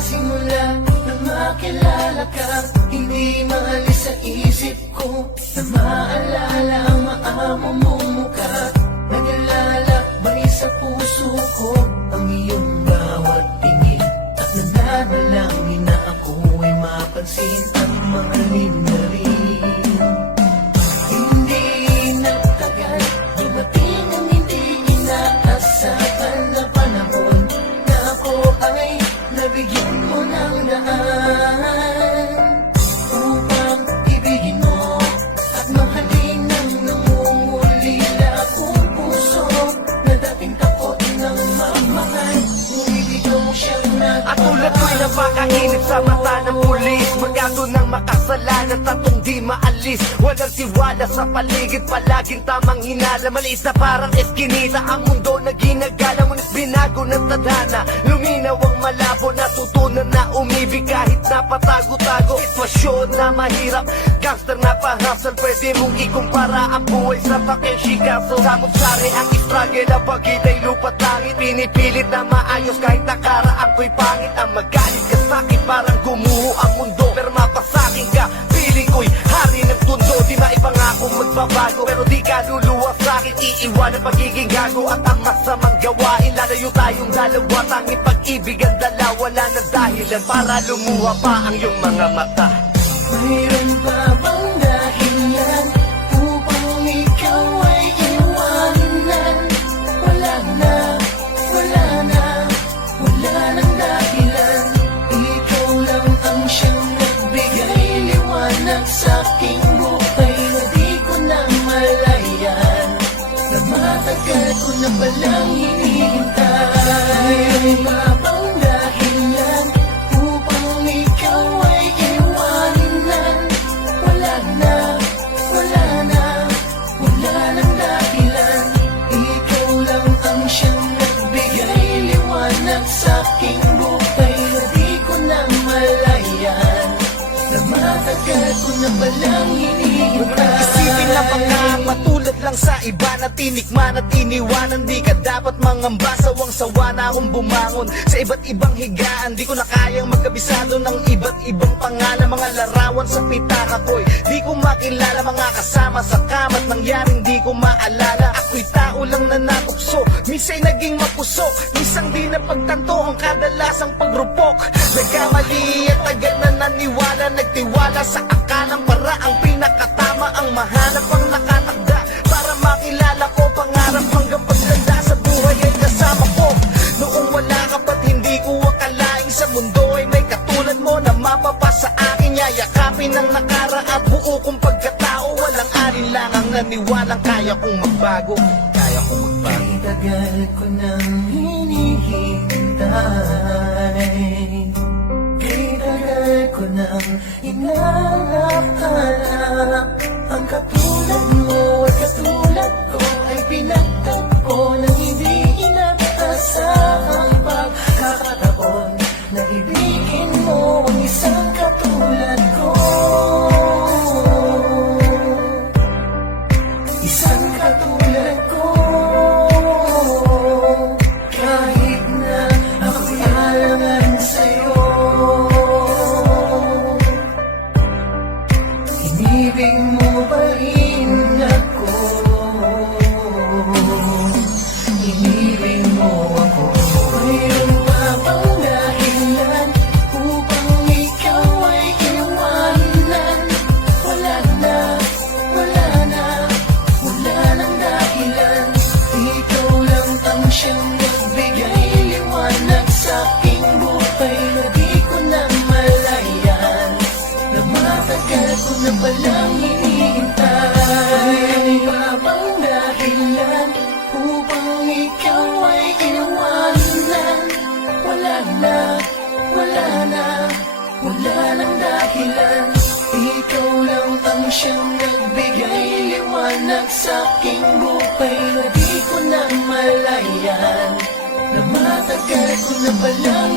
simula na makilala ka. Hindi maalis sa isip ko na maalala ang maamo mong mukha. Naglalakbay sa puso ko ang iyong bawat tingin, at nananalangin na ako ay mapansin at mahalin na rin. Hindi nagtagal, dumating ang hindi inaasahan na panahon na ako ay nabigyan mo ng daan upang ibigin mo at mahalin ng nangungulila kong puso na dating takot ng mamahal. Ngunit ikaw siyang At tulad ko'y napakainit sa mata ng pulis, magado ng makasalanan, tatong di maalis. Walang tiwala sa paligid, palaging tamang hinala. Maliit na parang eskinita ang mundo na ginagala, ngunit binago ng tadhana. Luminaw ang malabo, natutunan na umibig kahit napatago-tago. Sitwasyon na mahirap, gangster na pahasal, pwede mong ikumpara ang buhay sa Takeshi Castle. Samot-sari ang struggle na pag-itay lupa't langit, pinipilit na maayos kahit nakaraan ko'y pangit. Ang magalit ka sa'kin parang gumuho ang mundo, pero mapasakin ka, feeling ko'y hari ng tundo. Di maipangakong magbabago, pero di ka luluwa sa'kin, iiwan ang pagiging gago at ang masamang gawain. Lalayo tayong dalawa, tanging pag-ibig ang dala, wala na dahilan para lumuha pa ang iyong mga mata. mayroon pa bang dahilan upang ikaw ay iwanan? Wala na, wala na, wala nang dahilan. Ikaw lang ang siyang nagbigay liwanag sa aking buhay na di ko na malayan, na matagal ko na palang hinihintay. Mayroon pa bang dahilan upang ikaw ay iwanan? Wala na, wala na, wala nang dahilan. Ikaw lang ang siyang nagbigay liwanag sa aking buhay na di ko na malayan, na matagal ko na palang hinihintay. Isipin na baka matulad lang sa iba na tinikman at iniwanan. Di ka dapat mangamba, sawang-sawa na akong bumangon sa iba't ibang higaan. Di ko na kayang magkabisado ng iba't ibang pangalan. Mga larawan sa pitaka ko'y di ko makilala. Mga kasama sa kama't nangyaring di ko maalala. Ako'y tao lang na natukso, minsa'y naging mapuso, minsang di na pagtanto ang kadalasang pagrupok. Nagkamali at agad na naniwala, nagtiwala sa akalang paraang pinakatama. Ang mahanap ang nakatakda para makilala ko, pangarap hanggang pagtanda sa buhay ay kasama ko. Noong wala ka pa't hindi ko akalaing sa mundo ay may katulad mo na mapapasa akin. Yayakapin ang nakaraan, buo kong pagkatao, walang alinlang ang naniwalang kaya kong magbago. Kaya kong magbago. Kay tagal ko nang hinihintay, kay tagal ko nang hinahanap. Ang katulad mo at katulad ko ay pinagtagpo ng hindi inaasahang pagkakataon, na ibigin mo ang isang katulad ko. Isang katulad ko, kahit na ako'y alangan sa'yo. Inibig mo pa rin ako, inibig mo ako. Mayroon pa bang dahilan upang ikaw ay iwanan? Wala na, wala na, wala nang dahilan. Ikaw lang ang siyang nagbigay liwanag sa aking buhay na di ko na malayan, na matagal ko na palang hinihintay. Mayroon pa bang dahilan upang ikaw ay iwanan? Wala na, wala na, wala nang dahilan. Ikaw lang ang siyang nagbigay liwanag sa aking buhay na di ko na malayan, na matagal ko na palang